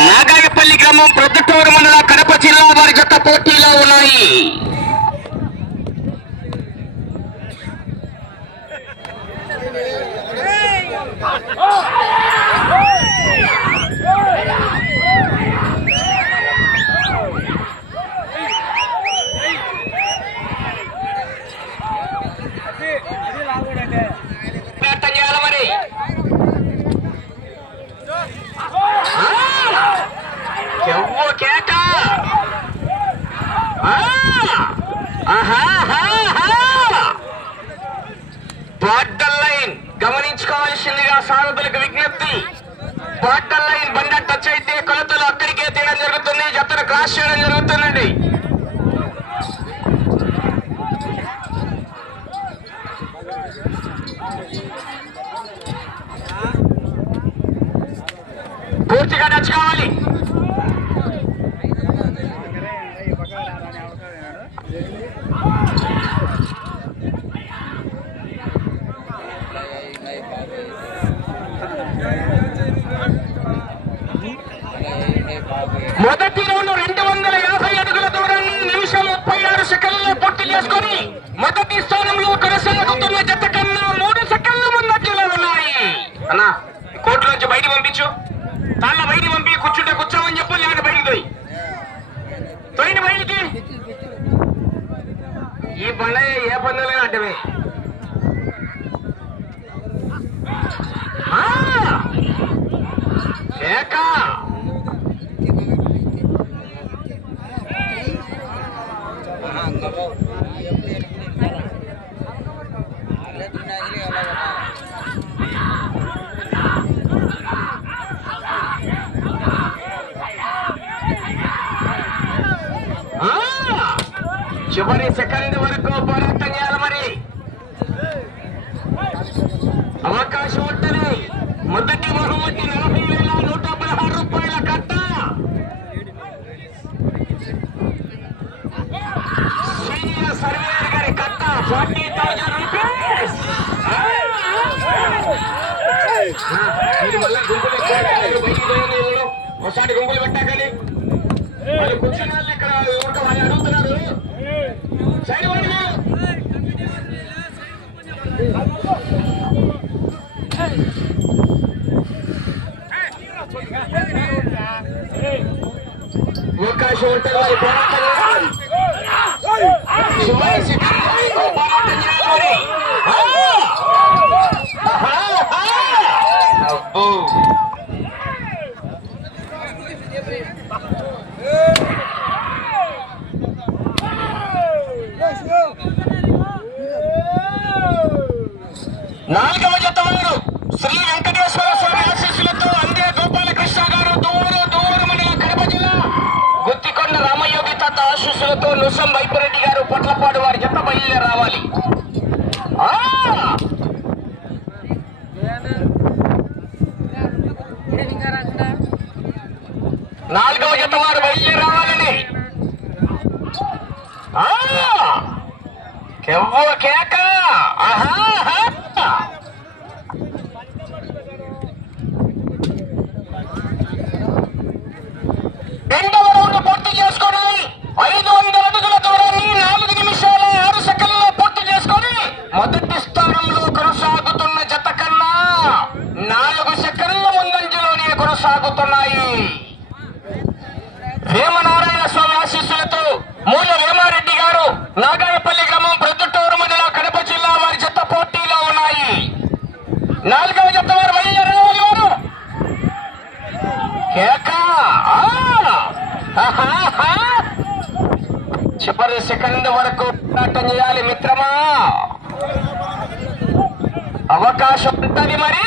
నాగాయపల్లి గ్రామం ప్రొద్దుటూరు మండల కడప జిల్లా వారి జత పోటీలో ఉన్నాయి Oh చేయాలి మరి ఎవ్వో కేక ఆ! ఆహాహాహా! బార్డర్ లైన్ గమనించుకోవాల్సిందిగా సారథులకు విజ్ఞప్తి. బార్డర్ లైన్ బండ టచ్ అయితే కొలతలు అక్కడికే తీయడం జరుగుతుంది. జతను క్రాస్ చేయడం జరుగుతుందండి. పూర్తిగా టచ్ ఈ పని ఏ పనులే అడ్డమే ఆ! ఏకా చివరి సెకండ్ వరకు పోరాటం చేయాలి మరి. అవకాశం ఉంటుంది మొదటి బహుమతి నలభై వేల నూట పదహారు రూపాయల కట్ట సీనియర్ సర్వేయర్ గారి కట్ట ఫార్టీ థౌజండ్ రూపీస్ మీరు మళ్ళా గుంపులు ఎక్కువ పెట్టాలి, బయటికి పోయండి ఎవరు. ఒకసారి గుంపులు పెట్టాకండి వాళ్ళు కూర్చున్న వాళ్ళు ఇక్కడ ఊరికే వాళ్ళు అడుగుతున్నారు సైడ్ వాళ్ళు అవకాశం ఉంటుంది మరి పోరాటం చేయాలి. చివరి సెకండ్ వరకు పోరాటం చేయాలి. ఆ! ఆహా! ఆహా! అబ్బో నాలుగవ జత వారు శ్రీ వెంకటేశ్వర స్వామి ఆశీస్సులతో అందే గోపాలకృష్ణ గారు దూరు దూరు మండలం కడప జిల్లా గుత్తికొండ రామయోగి తాత ఆశీస్సులతో నుసం వైపురెడ్డి గారు పొట్లపాడు వారి జత బయలుదేరి రావాలి ఆ! నాలుగవ జత వారు బయలుదేరి రావాలండి. కెవ్వ కేక. ఆహా ఆహా. రెండవ రౌండ్ పూర్తి చేసుకొని ఐదు వందల అడుగుల దూరాన్ని నాలుగు నిమిషాల ఆరు సెకండ్లు పూర్తి చేసుకొని మొదటి స్థానంలో కొనసాగుతున్న జత కన్నా నాలుగు సెకండ్ల ముందంజలోనే కొనసాగుతున్నాయి వేమనారాయణ స్వామి ఆశీస్సులతో మూల వేమారెడ్డి గారు నాగాయపల్లి గ్రామం ప్రొద్దుటూరు మండల కడప జిల్లా వారి చెత్త పోటీలో ఉన్నాయి. నాలుగవ చెత్త వారు బయలుదేరాలి గారు చివరి సెకండ్ వరకు పోరాటం చేయాలి మిత్రమా? అవకాశం ఉంటుంది మరి.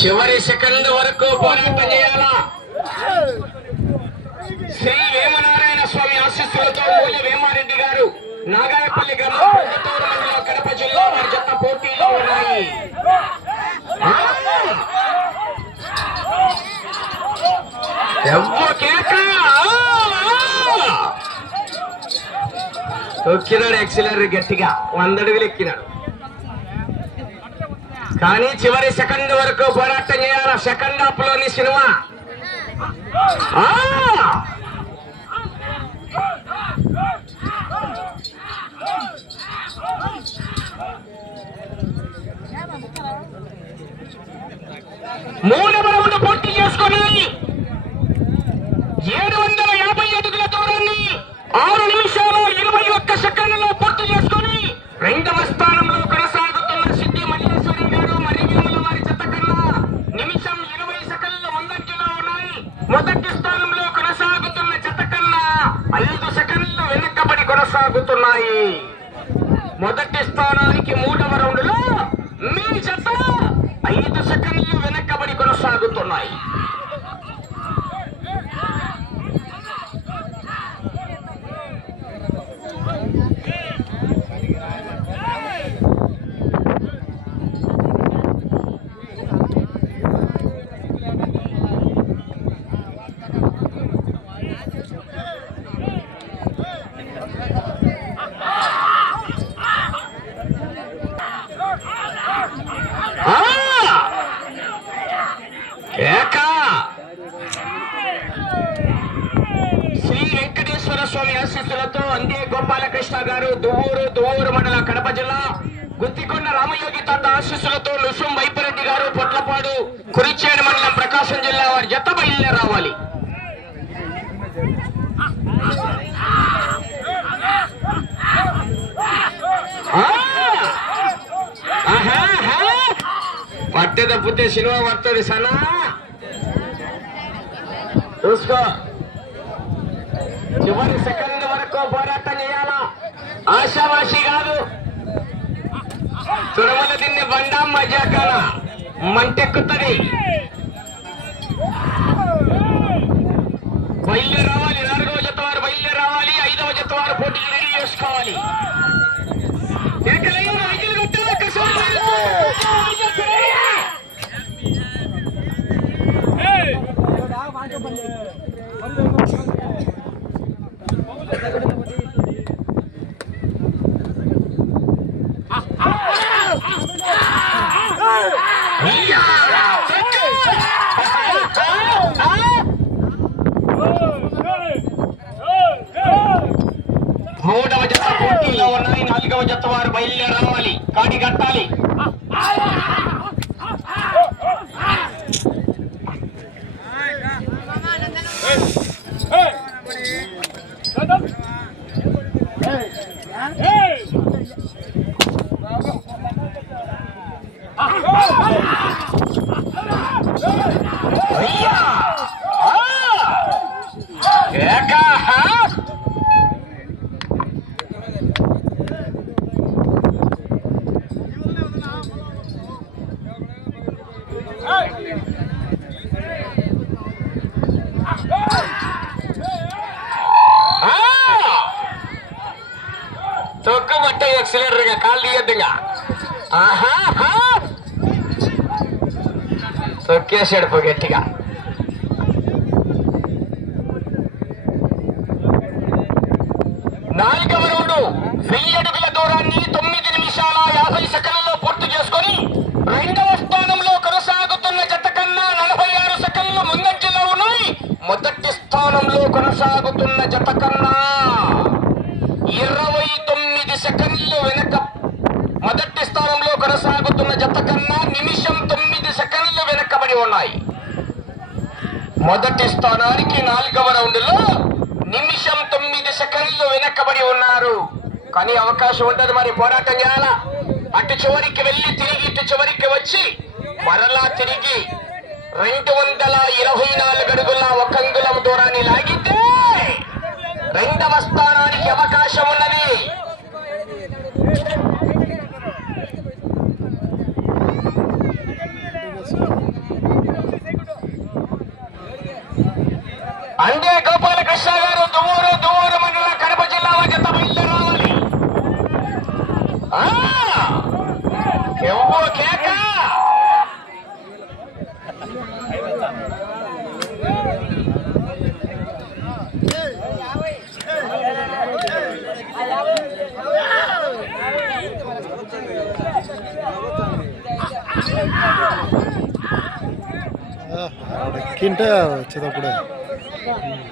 చివరి సెకండ్ వరకు పోరాటం చేయాలా? శ్రీ వేమనారాయణ స్వామి ఆశీస్సులతో మూల్య వేమారెడ్డి గారు నాగాయపల్లి గ్రామం మండలం కడప జిల్లా వారి జత పోటీలో ఉన్నాయి. తొక్కినాడు ఎక్సిలర్ గట్టిగా. వంద అడుగులు ఎక్కినాడు. కానీ చివరి సెకండ్ వరకు పోరాటం చేయాల? సెకండ్ హాఫ్లోని సినిమా. మూడు మూడవ రౌండ్ పూర్తి చేసుకొని ఏడు వందల యాభై అడుగుల దూరాన్ని ఆరు నిమిషాలు ఇరవై ఒక్క సెకండ్లలో పూర్తి చేసుకొని రెండవ స్థానంలో కొనసాగుతున్న సిద్ధి మల్లేశ్వరి గారు మరియు వారి జత కన్నా నిమిషం ఇరవై సెకండ్ల ముందంజలో ఉన్నాయి మొదటి స్థానంలో కొనసాగుతున్న జత కన్నా ఐదు సెకండ్లు వెనుకబడి కొనసాగుతున్నాయి. మొదటి స్థానానికి మూడవ రౌండ్లో మీ జత ఐదు సెకండ్లు వెనకబడి కొనసాగుతున్నాయి ఆ! ఏక! శ్రీ వెంకటేశ్వర స్వామి అందే గోపాలకృష్ణ గారు దువ్వూరు దువ్వూరు మండల కడప జిల్లా. గుత్తికొండ రామయోగి తాత ఆశీస్సులతో లుసుం వైపురెడ్డి గారు పొట్లపాడు కురిచేడు మండలం ప్రకాశం జిల్లా వారి జత బయలుదేరి రావాలి. ఆ! పట్టే తప్పితే సినిమా పడుతుంది సనా. చూసుకో. చివరి సెకండ్ ఆశావాసి కాదు. చుడమల దీన్ని బండా మజాకాల మంటెక్కుతుంది. బయలుదేరి రావాలి నాలుగవ జత వారు బయలుదేరి రావాలి ఐదవ జత వారు పోటీకి రెడీ చేసుకోవాలి. కేకలయ్య, ఐదులు కొట్టాలి, కసరత్తు. అయ్యా! మూడవ జత పోటీలో ఉన్నాయి జత వారు బయలుదేరి రావాలి కాడి కట్టాలి అయ్యా! తొక్కేసాడు గట్టిగా. నాలుగవ వెయ్యి అడుగుల దూరాన్ని తొమ్మిది నిమిషాల యాభై సెకండ్లలో పూర్తి చేసుకొని రెండవ స్థానంలో కొనసాగుతున్న జత కన్నా నలభై ఆరు సెకండ్లు ముందంజలో ఉన్నాయి. మొదటి స్థానంలో కొనసాగుతున్న జత కన్నా ఇరవై తొమ్మిది సెకండ్లు వెనక మొదటి స్థానంలో కొనసాగుతున్న జత కన్నా నిమిషం మొదటి స్థానానికి నాలుగవ రౌండ్లో నిమిషం తొమ్మిది సెకండ్లు వెనకబడి ఉన్నారు. కానీ అవకాశం ఉండదు మరి పోరాటం చేయాలా? అటు చివరికి వెళ్ళి తిరిగి ఇటు చివరికి వచ్చి మరలా తిరిగి రెండు వందల ఇరవై నాలుగు అడుగుల ఒకంగులం దూరాన్ని లాగితే రెండవ స్థానానికి అవకాశం ఉన్నది. అందే గోపాలకృష్ణ గారు దువ్వూరు దువ్వూరు మండల కడప జిల్లా వారి జత బయలుదేరావాలి ఆ! కేక? ఎక్కింటే వచ్చేటప్పుడే Yeah.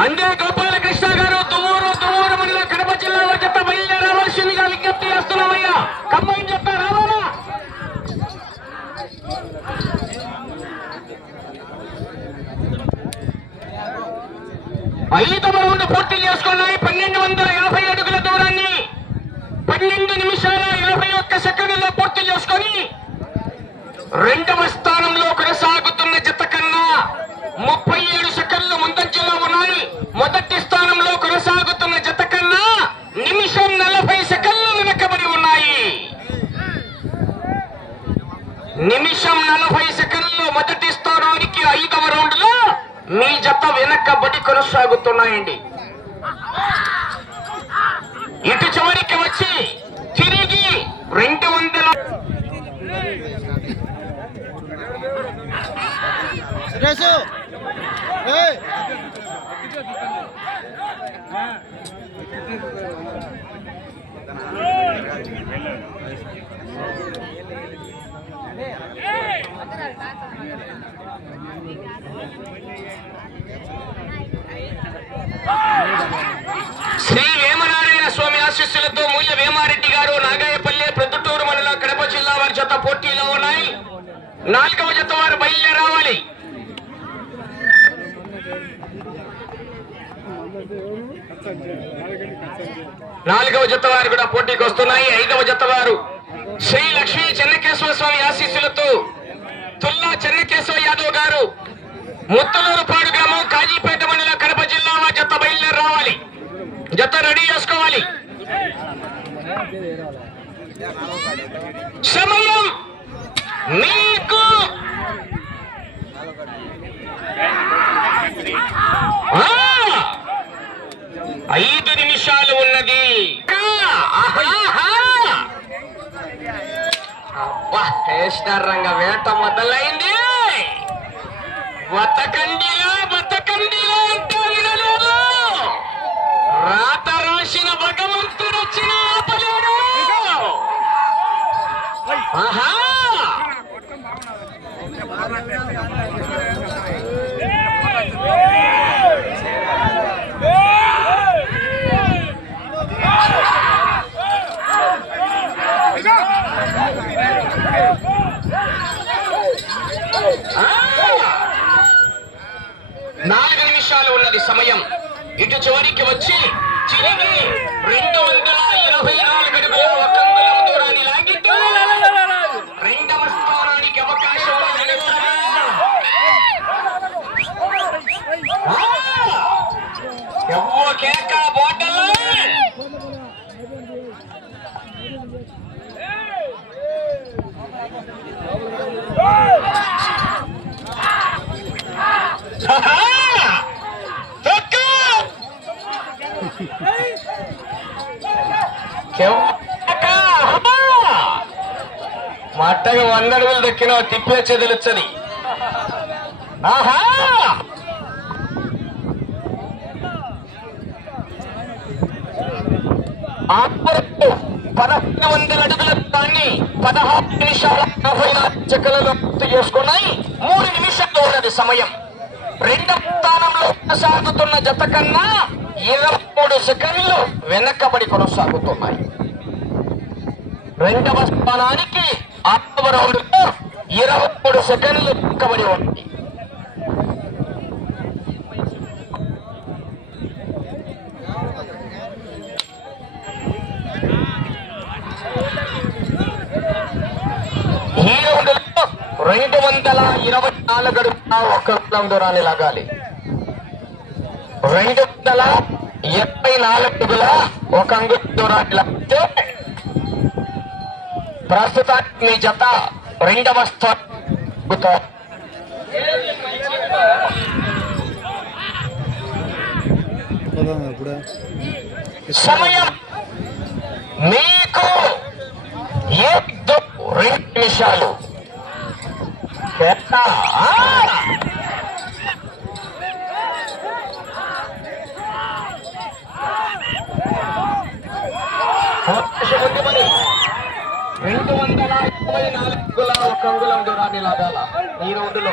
అందే గోపాలకృష్ణ గారు తుమ్మూరు తుమ్మూరు మండల కడప జిల్లాలో చెత్త బయలుదేరవలసిందిగా విజ్ఞప్తి చేస్తున్నామయ్యా కమ్మాయి చెత్త రావాలా ఐదు రౌండ్ పూర్తి చేసుకున్నాయి. పన్నెండు వందల యాభై అడుగుల దూరాన్ని పన్నెండు నిమిషాల యాభై ఒక్క సెకండ్లో పూర్తి చేసుకొని రెండవ స్థానం జత వెనకబడి కొనసాగుతున్నాయండి. ఇటు చివరికి వచ్చి తిరిగి రెండు వందల సురేష్ ఏయ్ శ్రీ వేమనారాయణ స్వామి ఆశీస్సులతో మూల్య వేమారెడ్డి గారు నాగాయపల్లె ప్రొద్దుటూరు మండలం కడప జిల్లా వారి జత పోటీలో ఉన్నాయి. నాలుగవ జత వారు బయలుదేరావాలి. నాలుగవ జత వారు కూడా పోటీకి వస్తున్నాయి. ఐదవ జత వారు శ్రీ లక్ష్మీ చెన్నకేశ్వర స్వామి ఆశీస్సులతో తుల్లా చెన్నకేశ్వర యాదవ్ గారు ముత్తలూరుపాడు గ్రామం కాజీపేట మండలం కడప జిల్లా జత బయలుదేరి రావాలి. జత రెడీ చేసుకోవాలి. సమయం మీకు. ఐదు నిమిషాలు ఉన్నది. ఆహాహా! అబ్బా రంగ వేట మొదలైంది. బతకండిలో బతకండిలో అంటే వినలేదు. రాత రాసిన భగవంతుడు ఆహా! నాలుగు నిమిషాలు ఉన్నది సమయం. ఇటు చివరికి వచ్చి చిరిగి రెండు వందల ఇరవై నాలుగు అడుగుల ఒక అంగుళం దూరాన్ని లాగిద్దు రెండవ స్థానానికి అవకాశం ఉన్నది. ఆ! ఎవ్వో కేక బాటలు ఆహా! తొక్కు! చెవ్వక! ఆహా! మట్టగా వంద అడుగులు దక్కిన తిప్పేచ్చే తెలుస్తుంది ఆహా! ఆపరకు పదకొండు వందల అడుగుల దాన్ని పదహారు నిమిషాల నలభై నాలుగు చెక్కలలో పూర్తి చేసుకున్నాయి. మూడు నిమిషాలు ఉన్నది సమయం. రెండవ స్థానంలో కొనసాగుతున్న జత కన్నా ఇరవై మూడు సెకండ్లు వెనకబడి కొనసాగుతున్నాయి. రెండవ స్థానానికి ఆరవ రౌండ్లో ఇరవై మూడు సెకండ్లు వెనకబడి ఉంది ఈ రౌండ్లో రెండు వందల ఇరవై నాలుగు అడుగుల ఒక కిలో దూరాన్ని లాగాలి. రెండు వందల ఇరవై నాలుగు అడుగుల ఒక అంగుళం దూరాన్ని లాగితే ప్రస్తుతానికి మీ జత రెండవ స్థానంతో సమయం మీకు ఏ రెండు నిమిషాలు. ఎట్లా? అవకాశం ఉంది మరి రెండు వందల ఇరవై నాలుగుల ఒక అంగుళం దూరాన్ని లాగాల ఈ రౌండ్లో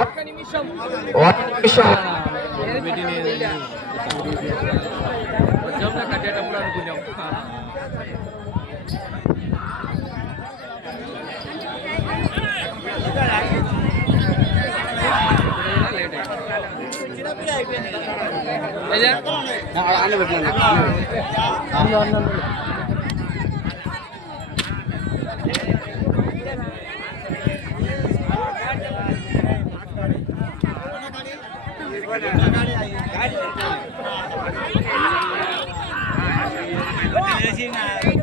ఒక్క నిమిషం ఒక్క నిమిషం జమ్లో కట్టేటప్పుడు అనుకున్నాం Gracias.